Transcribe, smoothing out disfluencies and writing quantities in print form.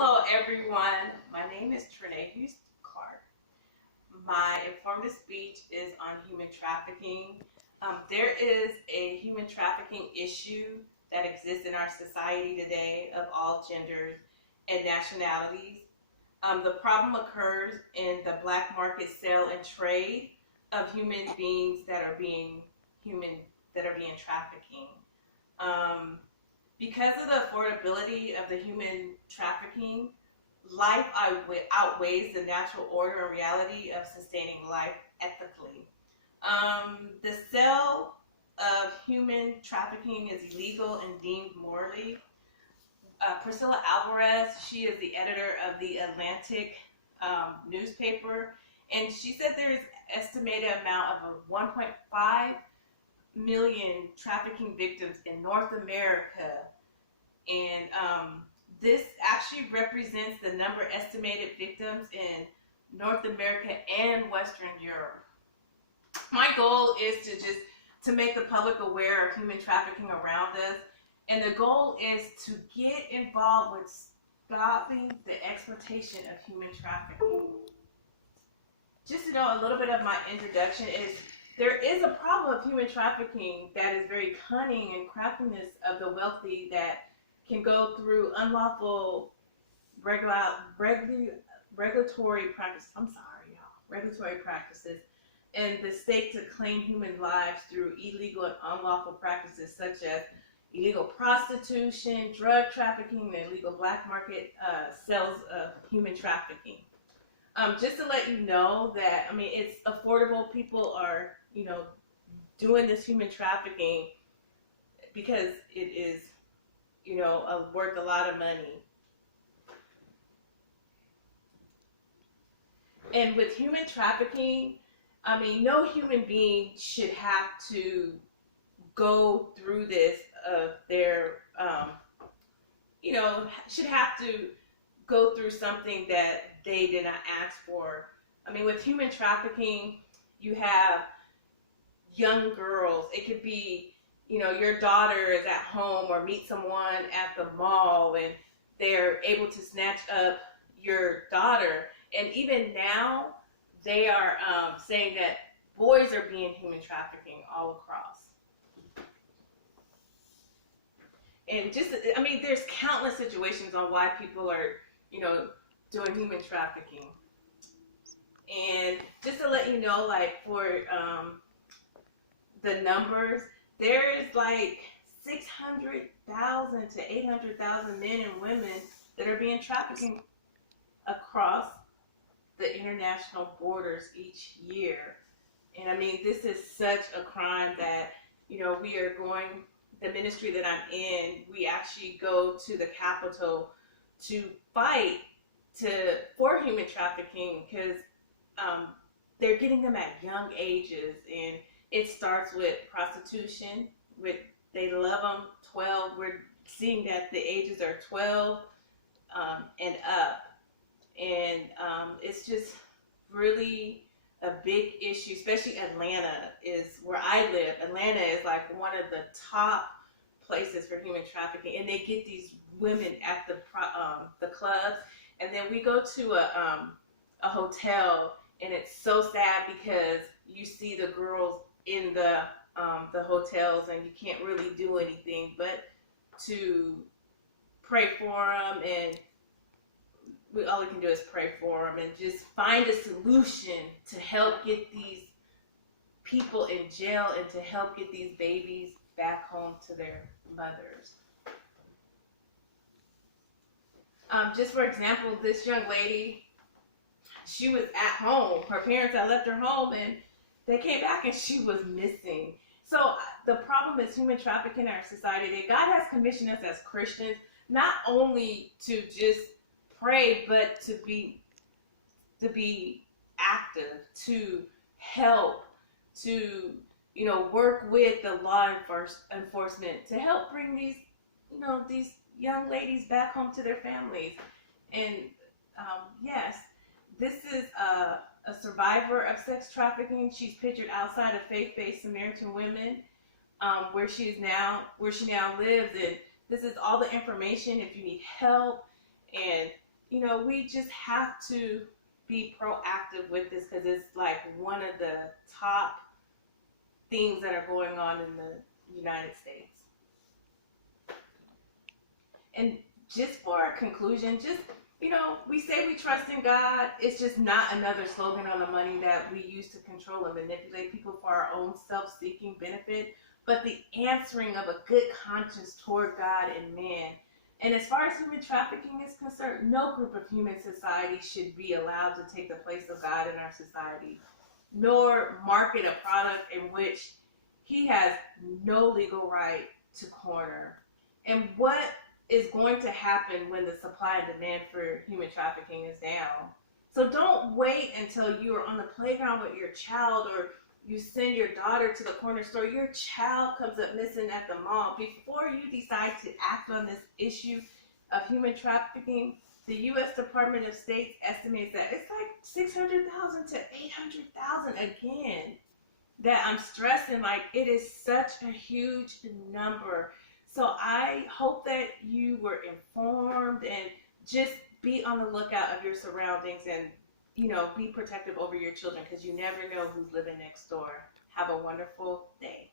Hello everyone, my name is Hughes-Clark. My informative speech is on human trafficking. There is a human trafficking issue that exists in our society today of all genders and nationalities. The problem occurs in the black market sale and trade of human beings that are being trafficking. Um, because of the affordability of the human trafficking, life outweighs the natural order and reality of sustaining life ethically. The sale of human trafficking is illegal and deemed morally. Priscilla Alvarez, she is the editor of the Atlantic newspaper, and she said there is estimated amount of 1.5 million trafficking victims in North America, and this actually represents the number of estimated victims in North America and Western Europe. My goal is to make the public aware of human trafficking around us, and the goal is to get involved with stopping the exploitation of human trafficking. Just to know a little bit of my introduction is there is a problem of human trafficking that is very cunning and craftiness of the wealthy that can go through unlawful regulatory practice. Regulatory practices, and the state to claim human lives through illegal and unlawful practices such as illegal prostitution, drug trafficking, and illegal black market sales of human trafficking. Just to let you know that, it's affordable. People are, doing this human trafficking because it is, worth a lot of money. And with human trafficking, no human being should have to go through this. Should have to go through something that they did not ask for. With human trafficking, you have young girls. It could be, your daughter is at home or meet someone at the mall and they're able to snatch up your daughter. And even now, they are saying that boys are being human trafficking all across. And there's countless situations on why people are, doing human trafficking. And just to let you know, for the numbers, there is 600,000 to 800,000 men and women that are being trafficked across the international borders each year. And this is such a crime that, we are going, the ministry that I'm in, we actually go to the Capitol to fight for human trafficking because they're getting them at young ages, and it starts with prostitution. They love them 12. We're seeing that the ages are 12 and up, and it's just really a big issue. Especially Atlanta is where I live. Atlanta is one of the top places for human trafficking, and they get these women at the clubs, and then we go to a hotel, and it's so sad because you see the girls in the hotels, and you can't really do anything but to pray for them, and all we can do is pray for them and just find a solution to help get these people in jail and to help get these babies back home to their mothers. Just for example, this young lady, she was at home. Her parents had left her home, and they came back and she was missing. So the problem is human trafficking in our society. That God has commissioned us as Christians not only to just pray, but to be active, to help, to work with the law enforcement to help bring these young ladies back home to their families. And yes, this is a survivor of sex trafficking. She's pictured outside of faith-based Samaritan women, where she now lives. And this is all the information if you need help. And we just have to be proactive with this because it's like one of the top things that are going on in the United States. And just for a conclusion, just we say we trust in God. It's just not another slogan on the money that we use to control and manipulate people for our own self-seeking benefit, but the answering of a good conscience toward God and man. And as far as human trafficking is concerned, no group of human society should be allowed to take the place of God in our society, nor market a product in which he has no legal right to corner. And what is going to happen when the supply and demand for human trafficking is down? So don't wait until you are on the playground with your child, or you send your daughter to the corner store, your child comes up missing at the mall. Before you decide to act on this issue of human trafficking, the U.S. Department of State estimates that it's like 600,000 to 800,000 again. That I'm stressing, like, it is such a huge number. So I hope that you were informed, and just be on the lookout of your surroundings, and be protective over your children, because you never know who's living next door. Have a wonderful day.